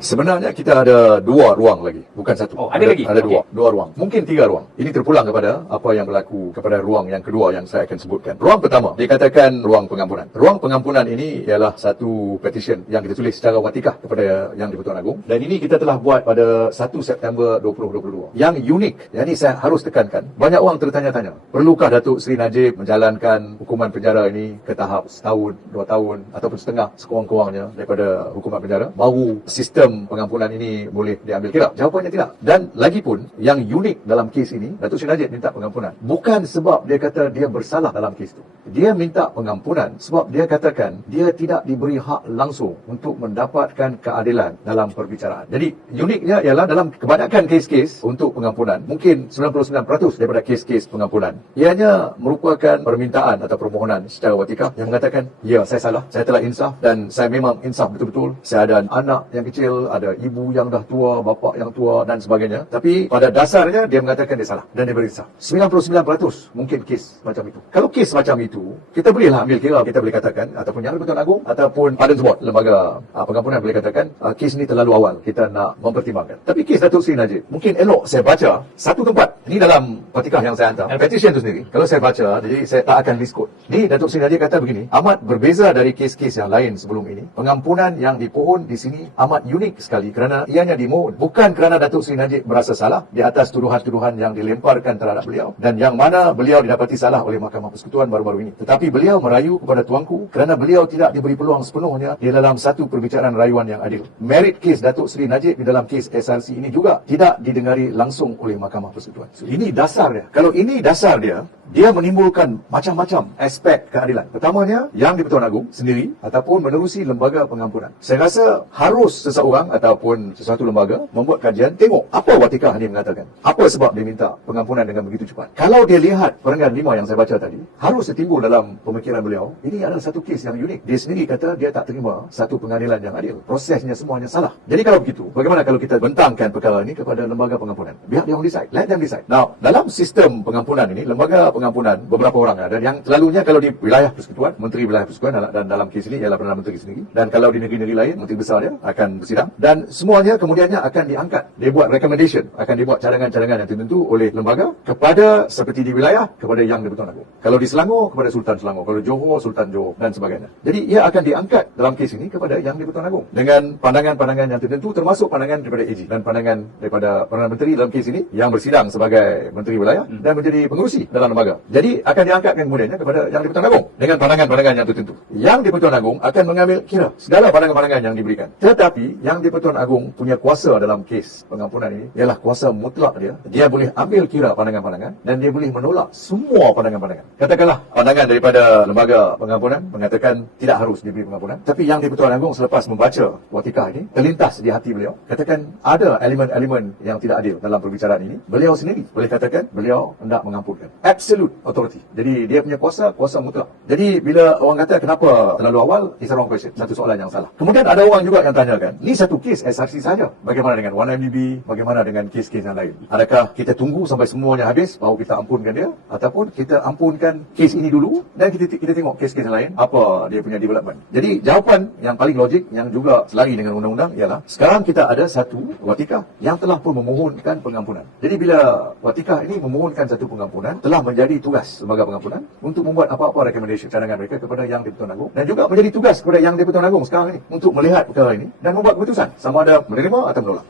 Sebenarnya kita ada dua ruang lagi, bukan satu. Oh, ada lagi? Ada Okey. dua ruang. Mungkin tiga ruang. Ini terpulang kepada apa yang berlaku kepada ruang yang kedua yang saya akan sebutkan. Ruang pertama, dikatakan ruang pengampunan. Ruang pengampunan ini ialah satu petition yang kita tulis secara watikah kepada Yang di-Pertuan Agong. Dan ini kita telah buat pada 1 September 2022. Yang unik, yang ini saya harus tekankan. Banyak orang tertanya-tanya, perlukah Datuk Seri Najib menjalankan hukuman penjara ini ke tahap setahun, 2 tahun, ataupun setengah sekurang-kurangnya daripada hukuman penjara, baru sistem pengampunan ini boleh diambil kira? Jawapannya tidak. Dan lagipun yang unik dalam kes ini, Datuk Seri Najib minta pengampunan bukan sebab dia kata dia bersalah dalam kes itu. Dia minta pengampunan sebab dia katakan dia tidak diberi hak langsung untuk mendapatkan keadilan dalam perbicaraan. Jadi uniknya ialah dalam kebanyakan kes-kes untuk pengampunan, mungkin 99% daripada kes-kes pengampunan, ianya merupakan permintaan atau permohonan secara watikah yang mengatakan, ya, saya salah, saya telah insaf dan saya memang insaf betul-betul. Saya ada anak yang kecil, ada ibu yang dah tua, bapa yang tua dan sebagainya. Tapi pada dasarnya dia mengatakan dia salah dan dia berinsaf. 99% mungkin kes macam itu. Kalau kes macam itu, kita bolehlah ambil kira, kita boleh katakan, ataupun Yang di-Pertuan Agong ataupun Pardons Board, lembaga pengampunan boleh katakan, kes ini terlalu awal, kita nak mempertimbangkan. Tapi kes Datuk Seri Najib, mungkin elok saya baca satu tempat. Ini dalam watikah yang saya hantar, petition itu sendiri. Kalau saya baca, jadi saya tak akan list code. Ni Datuk Seri Najib kata begini, amat berbeza dari kes-kes yang lain sebelum ini. Pengampunan yang dipohon di sini amat unik sekali kerana ianya dimohon bukan kerana Datuk Seri Najib berasa salah di atas tuduhan-tuduhan yang dilemparkan terhadap beliau dan yang mana beliau didapati salah oleh Mahkamah Persekutuan baru-baru ini. Tetapi beliau merayu kepada tuanku kerana beliau tidak diberi peluang sepenuhnya di dalam satu perbicaraan rayuan yang adil. Merit kes Datuk Seri Najib di dalam kes SRC ini juga tidak didengari langsung oleh Mahkamah Persekutuan. So, ini dasar dia. Kalau ini dasar dia, dia menimbulkan macam-macam aspek keadilan. Pertamanya, Yang di-Pertuan Agong sendiri ataupun menerusi lembaga pengampunan. Saya rasa harus seseorang ataupun sesuatu lembaga membuat kajian, tengok apa watikah ini mengatakan. Apa sebab dia minta pengampunan dengan begitu cepat. Kalau dia lihat perenggan 5 yang saya baca tadi, harus tertimbul dalam pemikiran beliau, ini adalah satu kes yang unik. Dia sendiri kata dia tak terima satu pengadilan yang adil. Prosesnya semuanya salah. Jadi kalau begitu, bagaimana kalau kita bentangkan perkara ini kepada lembaga pengampunan? Biar dia orang decide. Let them decide. Now, dalam sistem pengampunan ini, lembaga pengampunan beberapa orang ada yang selalunya kalau di wilayah persekutuan, menteri wilayah persekutuan dan dalam kes ini ialah Perdana Menteri sendiri, dan kalau di negeri-negeri lain menteri besar dia akan bersidang dan semuanya kemudiannya akan diangkat. Dia buat recommendation, akan dibuat cadangan-cadangan yang tertentu oleh lembaga kepada seperti di wilayah kepada Yang di-Pertuan Agong. Kalau di Selangor kepada Sultan Selangor, kalau Johor Sultan Johor dan sebagainya. Jadi ia akan diangkat dalam kes ini kepada Yang di-Pertuan Agong dengan pandangan-pandangan yang tertentu termasuk pandangan daripada AG dan pandangan daripada Perdana Menteri dalam kes ini yang bersidang sebagai menteri wilayah dan menjadi pengerusi dalam lembaga. Jadi akan diangkatkan kemudiannya kepada Yang di-Pertuan Agong dengan pandangan-pandangan yang tertentu. Yang di-Pertuan Agong akan mengambil kira segala pandangan-pandangan yang diberikan. Tetapi Yang di-Pertuan Agong punya kuasa dalam kes pengampunan ini ialah kuasa mutlak dia. Dia boleh ambil kira pandangan-pandangan dan dia boleh menolak semua pandangan-pandangan. Katakanlah pandangan daripada lembaga pengampunan mengatakan tidak harus diberi pengampunan. Tapi Yang di-Pertuan Agong selepas membaca watikah ini, terlintas di hati beliau, katakan ada elemen-elemen yang tidak adil dalam perbicaraan ini. Beliau sendiri boleh katakan beliau hendak mengampunkan. Absolute authority. Jadi dia punya kuasa mutlak. Jadi bila orang kata kenapa terlalu awal, it's a wrong question. Satu soalan yang salah. Kemudian ada orang juga yang tanyakan, ni satu kes SRC saja. Bagaimana dengan 1MDB? Bagaimana dengan kes-kes yang lain? Adakah kita tunggu sampai semuanya habis baru kita ampunkan dia? Ataupun kita ampunkan kes ini dulu dan kita tengok kes-kes yang lain apa dia punya development. Jadi jawapan yang paling logik yang juga selari dengan undang-undang ialah sekarang kita ada satu watikah yang telah pun memohonkan pengampunan. Jadi bila watikah ini memohonkan satu pengampunan, telah menjadi tugas lembaga pengampunan untuk membuat apa-apa recommendation cadangan mereka kepada Yang di-Pertuan Agong dan juga menjadi tugas kepada Yang di-Pertuan Agong sekarang ini untuk melihat perkara ini dan membuat keputusan sama ada menerima atau menolak.